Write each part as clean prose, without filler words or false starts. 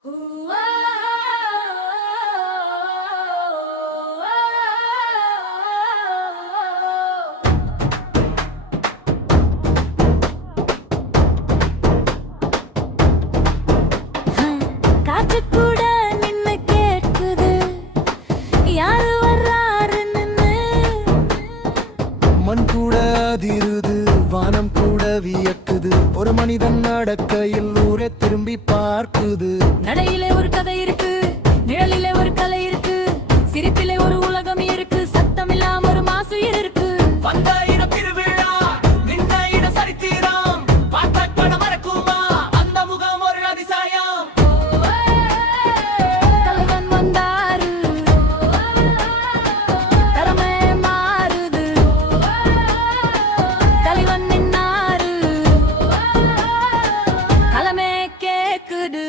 மண் கூட அதிருது, வானம் கூட வியக்குது. ஒரு மனிதன் நடக்கையில் ஊரே திரும்பி பார்க்குது. நடையிலே ஒரு கதை இருக்கு, நிழலிலே ஒரு கலை இருக்கு, சிரிப்பிலே ஒரு உலகம் இருக்கு, சத்தம் இல்லாம ஒரு மாசுயிர் இருக்கு. வந்த இடம் திருவிழா, நின்ன இடம் சரித்திரம், பார்த்த படம் மறக்குமா அந்த முகம் ஒரு அதிசயம். தலைவன் வந்தாரு, தரமே மாறுது. தலைவன் நின்னாரு, களமே கேக்குது.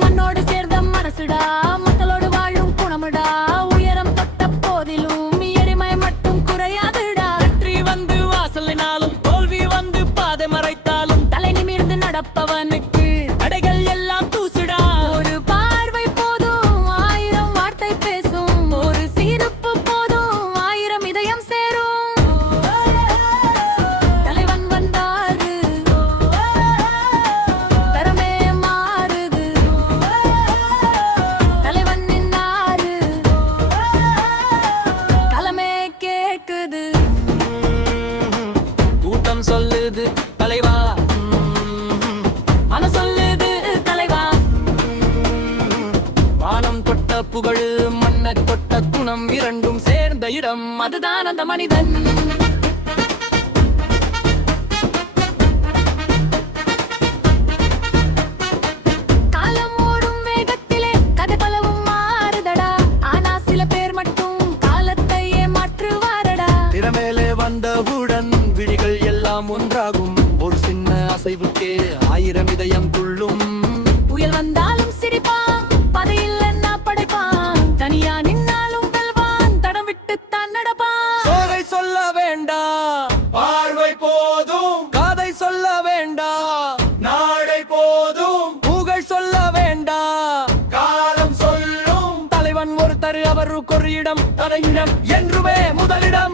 மண்ணோடு சேர்ந்த மனசுடா, மக்களோடு வாழும் குணமுடா. உயரம் தொட்ட போதிலும் எளிமை மட்டும் குறையாதுடா. வெற்றி வந்து வாசலினாலும், தோல்வி வந்து பாதை மறைத்தாலும், தலை நிமிர்ந்து நடப்பவனுக்கு தடைகள் எல்லாம் தூசுடா. ஒரு பார்வை போதும், ஆயிரம் வார்த்தை பேசும். ஒரு சிரிப்பு போதும், ஆயிரம் இதயம் சேரும். தலைவன் வந்தாரு, தரமே மாறுது. தலைவன் நின்னாரு, களமே கேக்குது. கூட்டம் சொல்லுது தலைவா, மன சொல்லுது தலைவா. வானம் தொட்ட புகழ், மண்ணை தொட்ட குணம், இரண்டும் சேர்ந்த இடம் அதுதான் அந்த மனிதன். காலம் ஓடும் வேகத்திலே கதை பலவும் மாறுதடா. ஆனா சில பேர் மட்டும் காலத்தையே மாற்றுவாரடா. திறமேலே வந்தவுடன் விழிகள் எல்லாம் ஒன்றாகும். ஒரு சின்ன அசைவுக்கே ஆயிரம் இதயம் துள்ளும். புயல் வந்தாலும் சிரிப்பான், பதையில் என்ன படைப்பான். தனியா நின்னாலும் வெல்வான், தடம் விட்டு தான் நடப்பான். சோகை சொல்ல வேண்டாம், பார்வை போதும். காதை சொல்ல வேண்டாம், நாடை போதும். புகழ் சொல்ல வேண்டாம், காலம் சொல்லும். தலைவன் ஒருத்தர், அவருக்கு ஒரு இடம், தடையிடம் என்றுமே முதலிடம்.